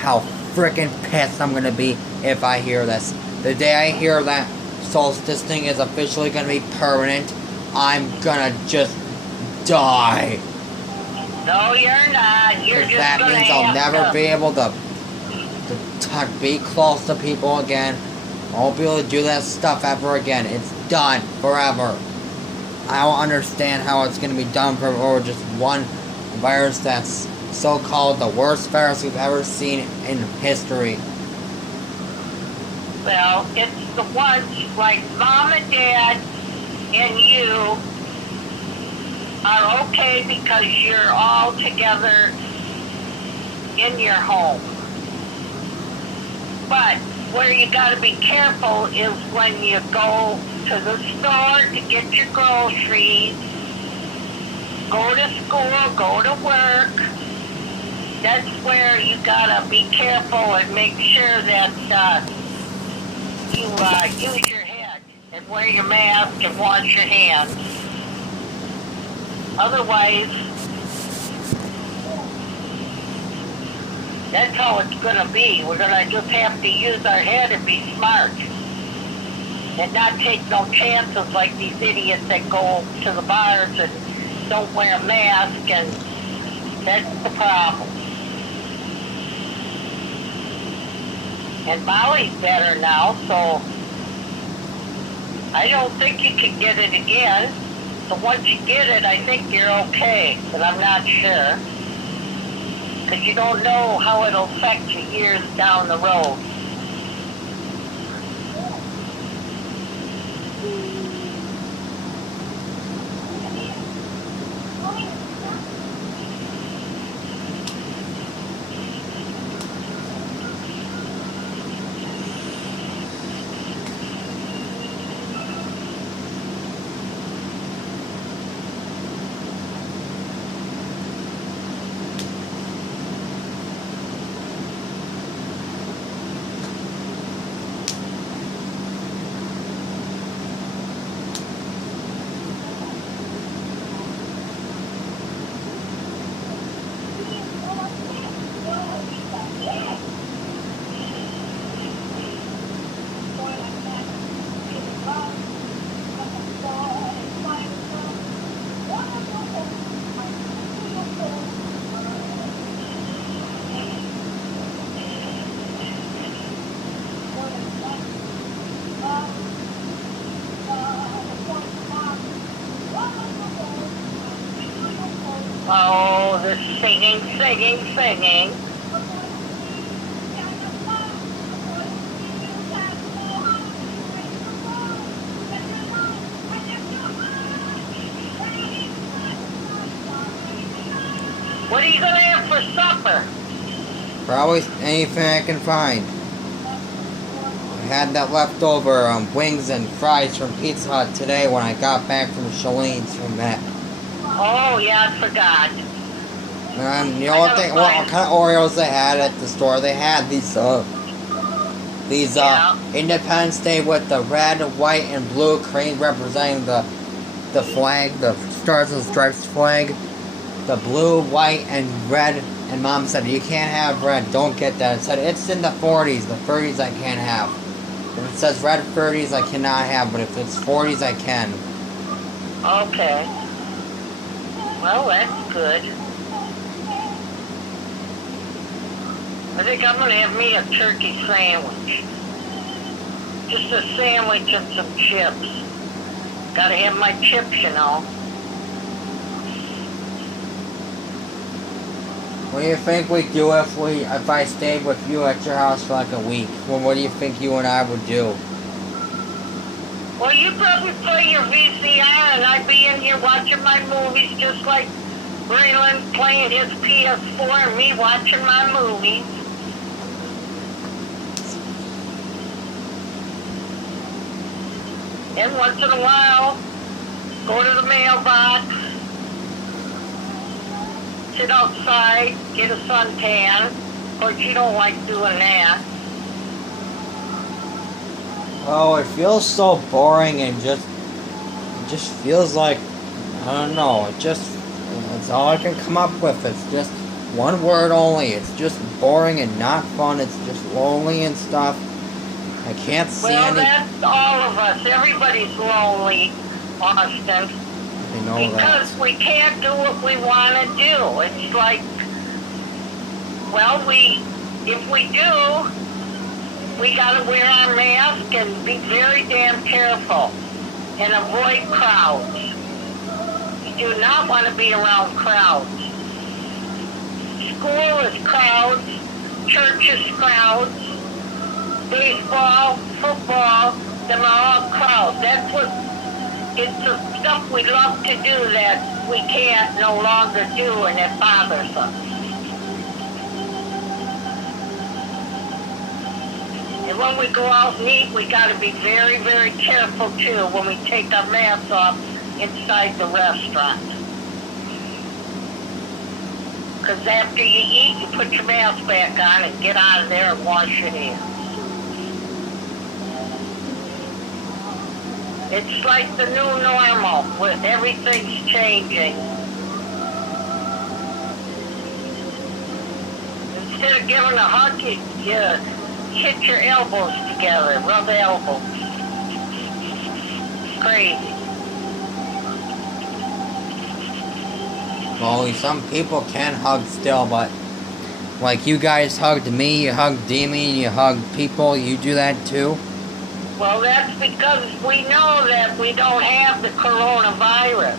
how freaking pissed I'm gonna be if I hear this. The day I hear that solstice thing is officially gonna be permanent, I'm gonna just die. No, you're not. You're just that gonna means I'll have never to. be able to be close to people again. I won't be able to do that stuff ever again. It's done forever. I don't understand how it's going to be done for over just one virus that's so-called the worst virus we've ever seen in history. Well, it's the ones like Mom and Dad and you are okay because you're all together in your home. But where you got to be careful is when you go to the store to get your groceries, go to school, go to work. That's where you got to be careful and make sure that you use your head and wear your mask and wash your hands. Otherwise, that's how it's going to be. We're going to just have to use our head and be smart. And not take no chances like these idiots that go to the bars and don't wear a mask, and that's the problem. And Molly's better now, so I don't think you can get it again. So once you get it, I think you're okay, but I'm not sure. Because you don't know how it'll affect you years down the road. Oh, the singing, singing, singing. What are you going to have for supper? Probably anything I can find. I had that leftover wings and fries from Pizza Hut today when I got back from Shalene's from that. Oh, yeah, I forgot. You know what kind of Oreos they had at the store? They had these Independence Day with the red, white, and blue cream representing the flag, the Stars and Stripes flag. The blue, white, and red. And Mom said, you can't have red, don't get that. It said, it's in the 40s, the 30s I can't have. If it says red 30s, I cannot have, but if it's 40s, I can. Okay. Well, that's good. I think I'm going to have me a turkey sandwich. Just a sandwich and some chips. Gotta have my chips, you know. What do you think we'd do if I stayed with you at your house for like a week? Well, what do you think you and I would do? Well, you probably play your VCR and I'd be in here watching my movies just like Braylon playing his PS4 and me watching my movies. And once in a while, go to the mailbox, sit outside, get a suntan. Of course, you don't like doing that. Oh, it feels so boring and it just feels like, I don't know, it's all I can come up with. It's just One word only. It's just boring and not fun. It's just lonely and stuff. I can't see Well, any. that's all of us. Everybody's lonely, Austin. I know Because that. we can't do what we want to do. It's like, well, if we do, we got to wear our mask and be very damn careful and avoid crowds. You do not want to be around crowds. School is crowds, church is crowds, baseball, football, them are all crowds. That's what, it's the stuff we love to do that we can't no longer do, and it bothers us. And when we go out and eat, we got to be very, very careful too when we take our masks off inside the restaurant. Because after you eat, you put your mask back on and get out of there and wash your hands. It's like the new normal, where everything's changing. Instead of giving a hug, you hit your elbows together, rub elbows. It's crazy. Well, some people can hug still, but like you guys hugged me, you hugged Demi, you hugged people, you do that too? Well, that's because we know that we don't have the coronavirus.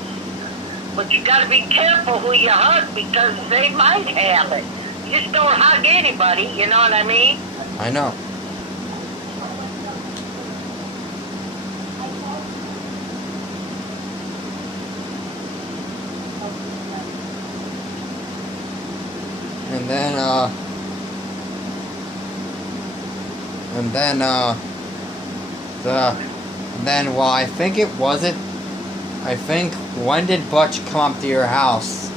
But you got to be careful who you hug because they might have it. You just don't hug anybody, you know what I mean? I know. And then, well, I think it wasn't. I think, when did Butch come up to your house?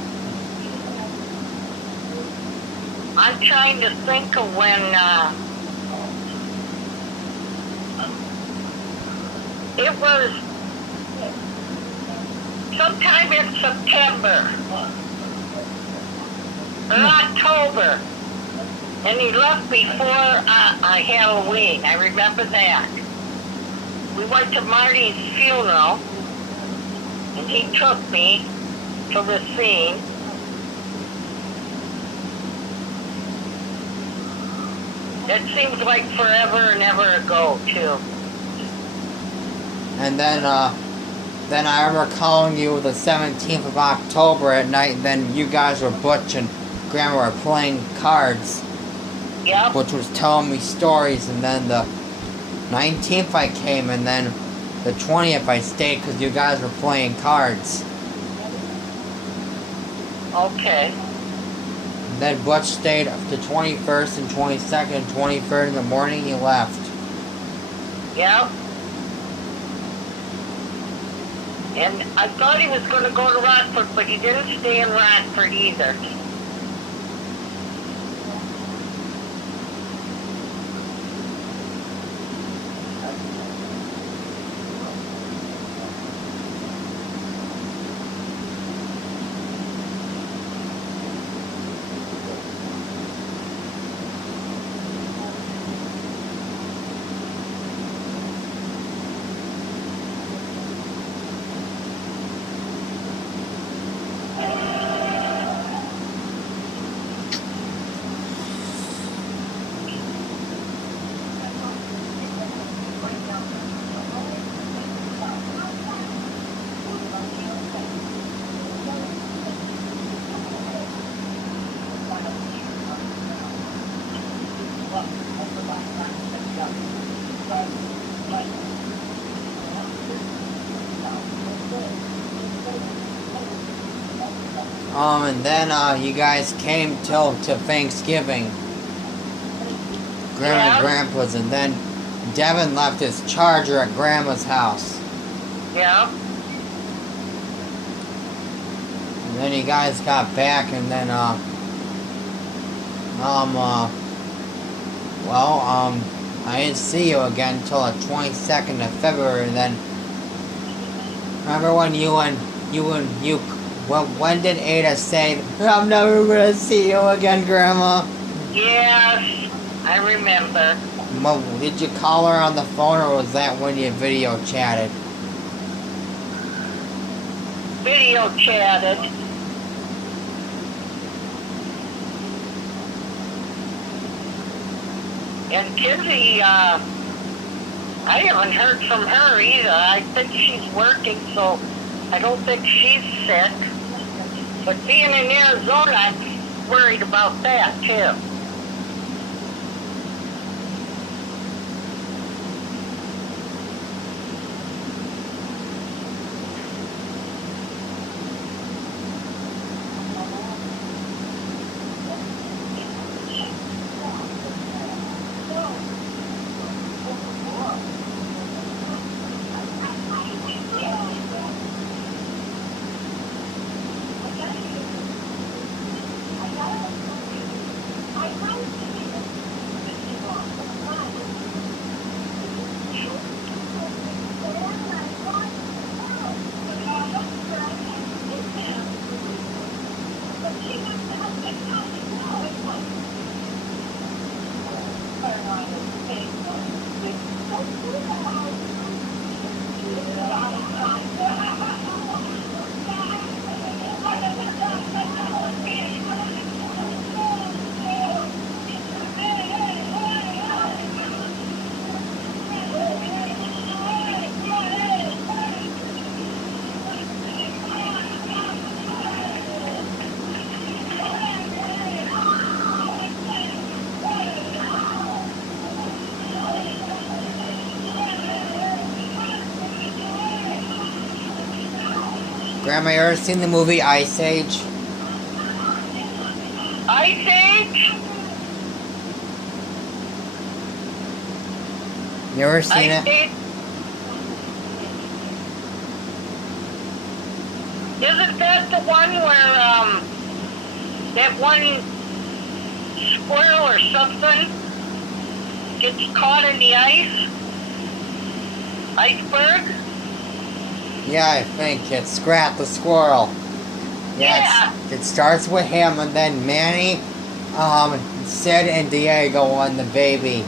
I'm trying to think of when, it was sometime in September or October. And he left before Halloween. I remember that. We went to Marty's funeral, and he took me to the scene. That seems like forever and ever ago, too. And then I remember calling you the 17th of October at night, and then you guys were, Butch and Grandma were playing cards. Yep. Butch was telling me stories, and then the 19th I came, and then the 20th I stayed because you guys were playing cards. Okay. And then Butch stayed up to 21st and 22nd and 23rd in the morning, he left. Yep. And I thought he was going to go to Rockford, but he didn't stay in Rockford either. And then you guys came to Thanksgiving. Grandma and Grandpa's, and then Devin left his charger at Grandma's house. Yeah. And then you guys got back, and then I didn't see you again until the 22nd of February, and then remember when you when did Ada say, I'm never gonna see you again, Grandma? Yes, I remember. Did you call her on the phone, or was that when you video chatted? Video chatted. And Kizzy, I haven't heard from her either. I think she's working, so I don't think she's sick. But being in Arizona, I'm worried about that, too. Grandma, you ever seen the movie Ice Age? Ice Age? You ever seen Ice it? Age? Isn't that the one where, that one squirrel or something gets caught in the ice? Iceberg? Yeah, I think it's Scrat the Squirrel. Yeah. It starts with him, and then Manny, Sid, and Diego and the baby.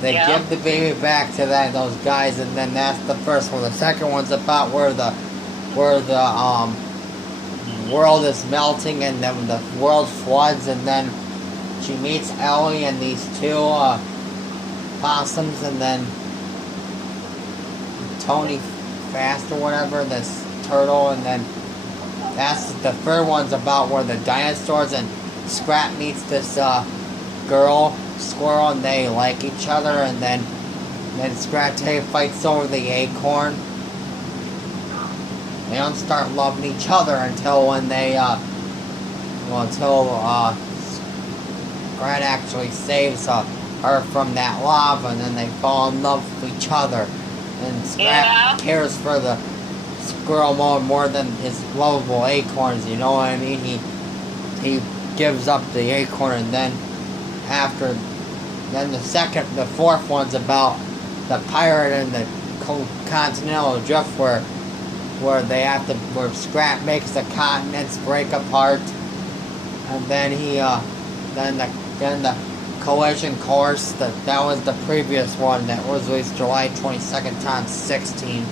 They give the baby back to those guys, and then that's the first one. The second one's about where the world is melting, and then the world floods, and then she meets Ellie and these two possums, and then Tony Fast or whatever, this turtle, and then that's the third one's about where the dinosaurs, and Scrat meets this girl squirrel, and they like each other, and then Scrat fights over the acorn. They don't start loving each other until when they Scrat actually saves her from that lava, and then they fall in love with each other. And Scrat cares for the squirrel more than his lovable acorns, you know what I mean? He gives up the acorn, and then the fourth one's about the pirate and the continental drift where Scrat makes the continents break apart, and then then the collision course, that was the previous one that was released July 22nd, 2016.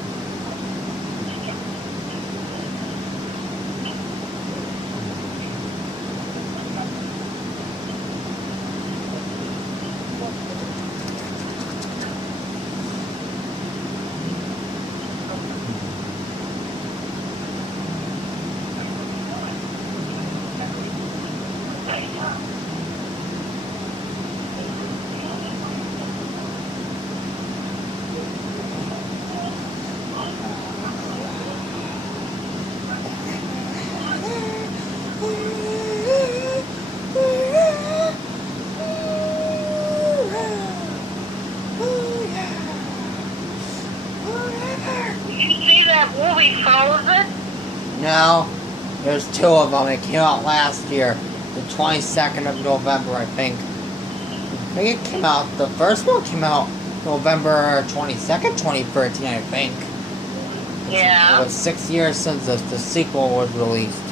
No, there's two of them. It came out last year, the 22nd of November, I think. I think it came out, the first one came out November 22nd, 2013, I think. The Yeah. It was 6 years since the sequel was released.